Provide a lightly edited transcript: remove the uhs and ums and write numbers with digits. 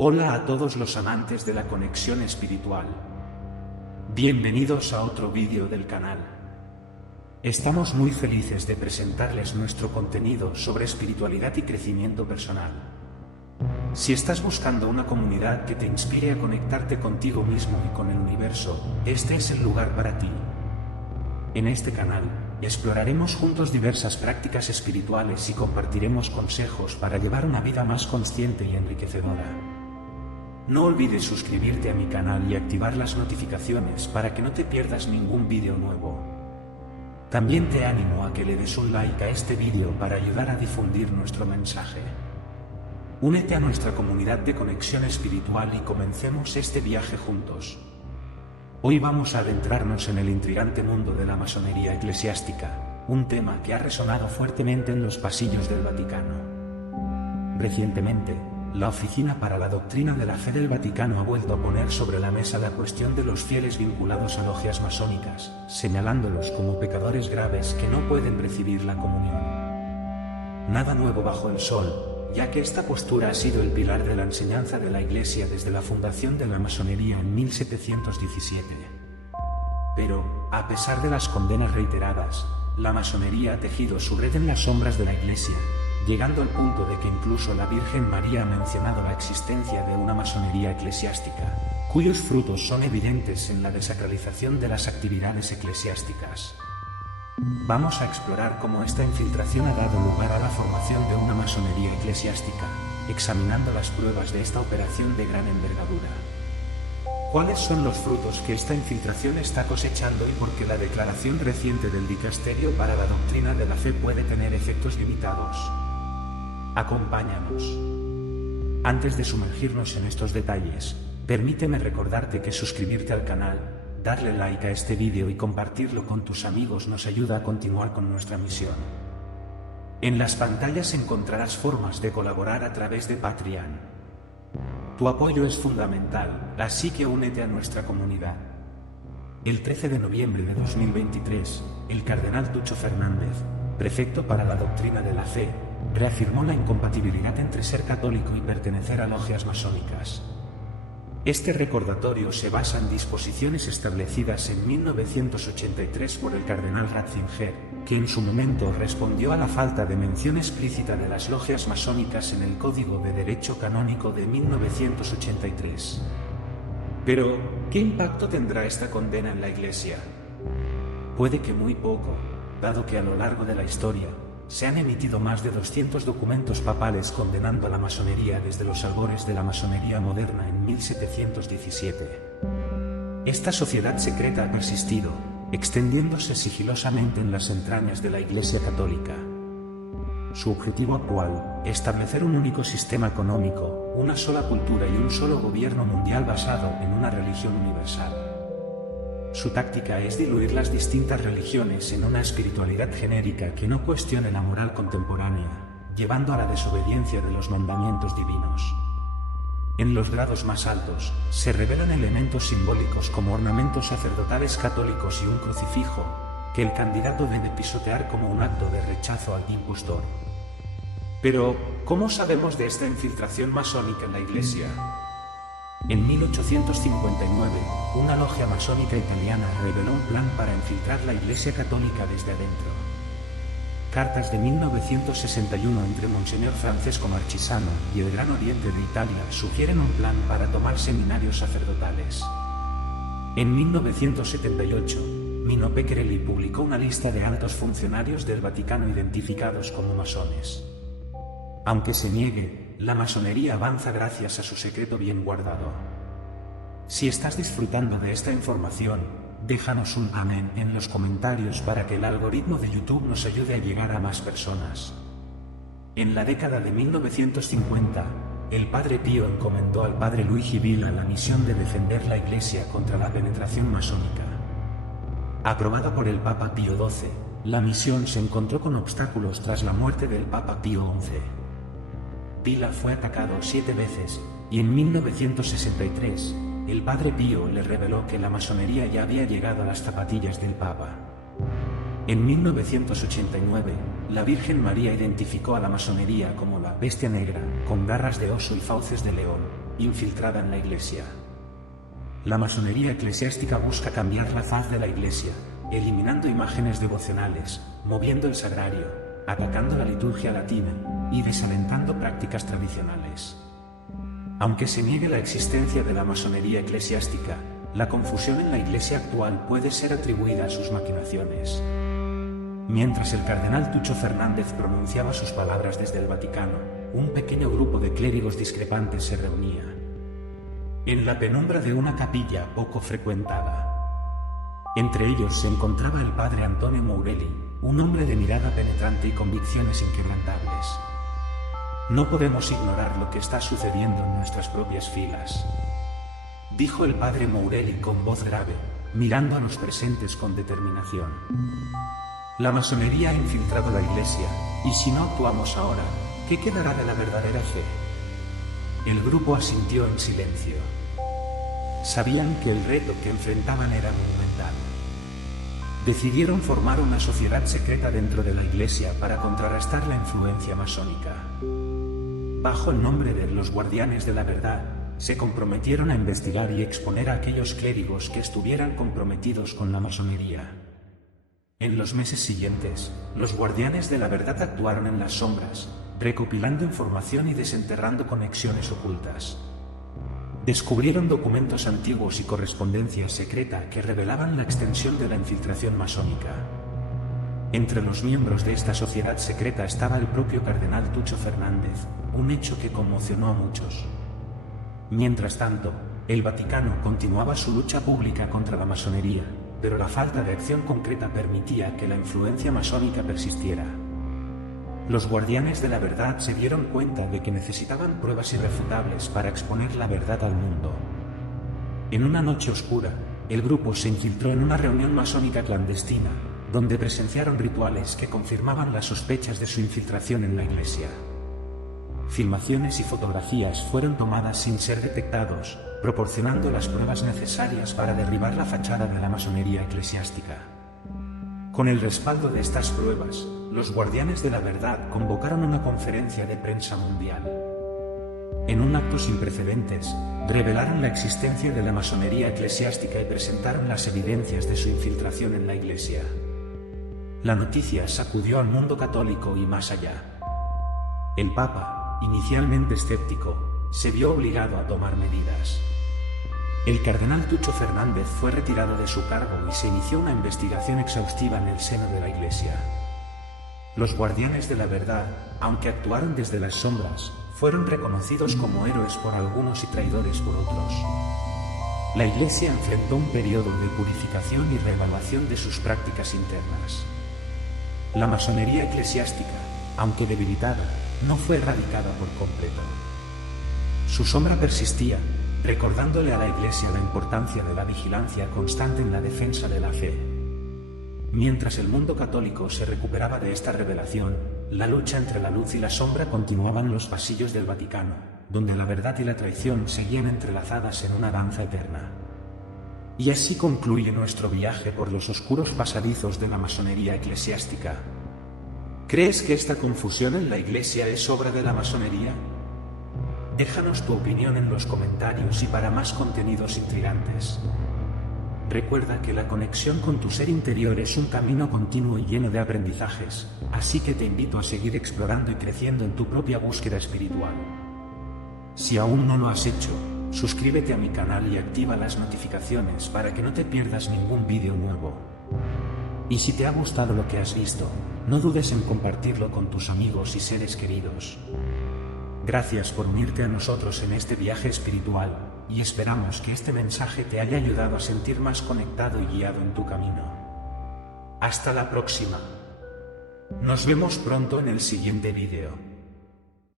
Hola a todos los amantes de la conexión espiritual. Bienvenidos a otro vídeo del canal. Estamos muy felices de presentarles nuestro contenido sobre espiritualidad y crecimiento personal. Si estás buscando una comunidad que te inspire a conectarte contigo mismo y con el universo, este es el lugar para ti. En este canal, exploraremos juntos diversas prácticas espirituales y compartiremos consejos para llevar una vida más consciente y enriquecedora. No olvides suscribirte a mi canal y activar las notificaciones para que no te pierdas ningún vídeo nuevo. También te animo a que le des un like a este vídeo para ayudar a difundir nuestro mensaje. Únete a nuestra comunidad de conexión espiritual y comencemos este viaje juntos. Hoy vamos a adentrarnos en el intrigante mundo de la masonería eclesiástica, un tema que ha resonado fuertemente en los pasillos del Vaticano. Recientemente, la Oficina para la Doctrina de la Fe del Vaticano ha vuelto a poner sobre la mesa la cuestión de los fieles vinculados a logias masónicas, señalándolos como pecadores graves que no pueden recibir la comunión. Nada nuevo bajo el sol, ya que esta postura ha sido el pilar de la enseñanza de la Iglesia desde la fundación de la masonería en 1717. Pero, a pesar de las condenas reiteradas, la masonería ha tejido su red en las sombras de la Iglesia, llegando al punto de que incluso la Virgen María ha mencionado la existencia de una masonería eclesiástica, cuyos frutos son evidentes en la desacralización de las actividades eclesiásticas. Vamos a explorar cómo esta infiltración ha dado lugar a la formación de una masonería eclesiástica, examinando las pruebas de esta operación de gran envergadura. ¿Cuáles son los frutos que esta infiltración está cosechando y por qué la declaración reciente del Dicasterio para la Doctrina de la Fe puede tener efectos limitados? Acompáñanos. Antes de sumergirnos en estos detalles, permíteme recordarte que suscribirte al canal, darle like a este vídeo y compartirlo con tus amigos nos ayuda a continuar con nuestra misión. En las pantallas encontrarás formas de colaborar a través de Patreon. Tu apoyo es fundamental, así que únete a nuestra comunidad. El 13 de noviembre de 2023, el cardenal Tucho Fernández, prefecto para la Doctrina de la Fe, reafirmó la incompatibilidad entre ser católico y pertenecer a logias masónicas. Este recordatorio se basa en disposiciones establecidas en 1983 por el cardenal Ratzinger, que en su momento respondió a la falta de mención explícita de las logias masónicas en el Código de Derecho Canónico de 1983. Pero, ¿qué impacto tendrá esta condena en la Iglesia? Puede que muy poco, dado que a lo largo de la historia, se han emitido más de 200 documentos papales condenando a la masonería desde los albores de la masonería moderna en 1717. Esta sociedad secreta ha persistido, extendiéndose sigilosamente en las entrañas de la Iglesia Católica. Su objetivo actual, establecer un único sistema económico, una sola cultura y un solo gobierno mundial basado en una religión universal. Su táctica es diluir las distintas religiones en una espiritualidad genérica que no cuestione la moral contemporánea, llevando a la desobediencia de los mandamientos divinos. En los grados más altos, se revelan elementos simbólicos como ornamentos sacerdotales católicos y un crucifijo, que el candidato debe pisotear como un acto de rechazo al impostor. Pero, ¿cómo sabemos de esta infiltración masónica en la Iglesia? En 1859, una logia masónica italiana reveló un plan para infiltrar la Iglesia Católica desde adentro. Cartas de 1961 entre Monseñor Francesco Marchisano y el Gran Oriente de Italia sugieren un plan para tomar seminarios sacerdotales. En 1978, Mino Pecherelli publicó una lista de altos funcionarios del Vaticano identificados como masones. Aunque se niegue, la masonería avanza gracias a su secreto bien guardado. Si estás disfrutando de esta información, déjanos un amén en los comentarios para que el algoritmo de YouTube nos ayude a llegar a más personas. En la década de 1950, el Padre Pío encomendó al Padre Luigi Villa la misión de defender la Iglesia contra la penetración masónica. Aprobada por el Papa Pío XII, la misión se encontró con obstáculos tras la muerte del Papa Pío XI. Villa fue atacado 7 veces, y en 1963, el Padre Pío le reveló que la masonería ya había llegado a las zapatillas del Papa. En 1989, la Virgen María identificó a la masonería como la bestia negra, con garras de oso y fauces de león, infiltrada en la Iglesia. La masonería eclesiástica busca cambiar la faz de la Iglesia, eliminando imágenes devocionales, moviendo el sagrario, atacando la liturgia latina y desalentando prácticas tradicionales. Aunque se niegue la existencia de la masonería eclesiástica, la confusión en la Iglesia actual puede ser atribuida a sus maquinaciones. Mientras el cardenal Tucho Fernández pronunciaba sus palabras desde el Vaticano, un pequeño grupo de clérigos discrepantes se reunía en la penumbra de una capilla poco frecuentada. Entre ellos se encontraba el padre Antonio Mourelli, un hombre de mirada penetrante y convicciones inquebrantables. No podemos ignorar lo que está sucediendo en nuestras propias filas, dijo el padre Mourelli con voz grave, mirando a los presentes con determinación. La masonería ha infiltrado la Iglesia, y si no actuamos ahora, ¿qué quedará de la verdadera fe? El grupo asintió en silencio. Sabían que el reto que enfrentaban era monumental. Decidieron formar una sociedad secreta dentro de la Iglesia para contrarrestar la influencia masónica. Bajo el nombre de los Guardianes de la Verdad, se comprometieron a investigar y exponer a aquellos clérigos que estuvieran comprometidos con la masonería. En los meses siguientes, los Guardianes de la Verdad actuaron en las sombras, recopilando información y desenterrando conexiones ocultas. Descubrieron documentos antiguos y correspondencia secreta que revelaban la extensión de la infiltración masónica. Entre los miembros de esta sociedad secreta estaba el propio cardenal Tucho Fernández, un hecho que conmocionó a muchos. Mientras tanto, el Vaticano continuaba su lucha pública contra la masonería, pero la falta de acción concreta permitía que la influencia masónica persistiera. Los Guardianes de la Verdad se dieron cuenta de que necesitaban pruebas irrefutables para exponer la verdad al mundo. En una noche oscura, el grupo se infiltró en una reunión masónica clandestina, donde presenciaron rituales que confirmaban las sospechas de su infiltración en la Iglesia. Filmaciones y fotografías fueron tomadas sin ser detectados, proporcionando las pruebas necesarias para derribar la fachada de la masonería eclesiástica. Con el respaldo de estas pruebas, los Guardianes de la Verdad convocaron una conferencia de prensa mundial. En un acto sin precedentes, revelaron la existencia de la masonería eclesiástica y presentaron las evidencias de su infiltración en la Iglesia. La noticia sacudió al mundo católico y más allá. El Papa, inicialmente escéptico, se vio obligado a tomar medidas. El cardenal Tucho Fernández fue retirado de su cargo y se inició una investigación exhaustiva en el seno de la Iglesia. Los Guardianes de la Verdad, aunque actuaron desde las sombras, fueron reconocidos como héroes por algunos y traidores por otros. La Iglesia enfrentó un periodo de purificación y reevaluación de sus prácticas internas. La masonería eclesiástica, aunque debilitada, no fue erradicada por completo. Su sombra persistía, recordándole a la Iglesia la importancia de la vigilancia constante en la defensa de la fe. Mientras el mundo católico se recuperaba de esta revelación, la lucha entre la luz y la sombra continuaba en los pasillos del Vaticano, donde la verdad y la traición seguían entrelazadas en una danza eterna. Y así concluye nuestro viaje por los oscuros pasadizos de la masonería eclesiástica. ¿Crees que esta confusión en la Iglesia es obra de la masonería? Déjanos tu opinión en los comentarios y para más contenidos intrigantes. Recuerda que la conexión con tu ser interior es un camino continuo y lleno de aprendizajes, así que te invito a seguir explorando y creciendo en tu propia búsqueda espiritual. Si aún no lo has hecho, suscríbete a mi canal y activa las notificaciones para que no te pierdas ningún vídeo nuevo. Y si te ha gustado lo que has visto, no dudes en compartirlo con tus amigos y seres queridos. Gracias por unirte a nosotros en este viaje espiritual, y esperamos que este mensaje te haya ayudado a sentir más conectado y guiado en tu camino. Hasta la próxima. Nos vemos pronto en el siguiente vídeo.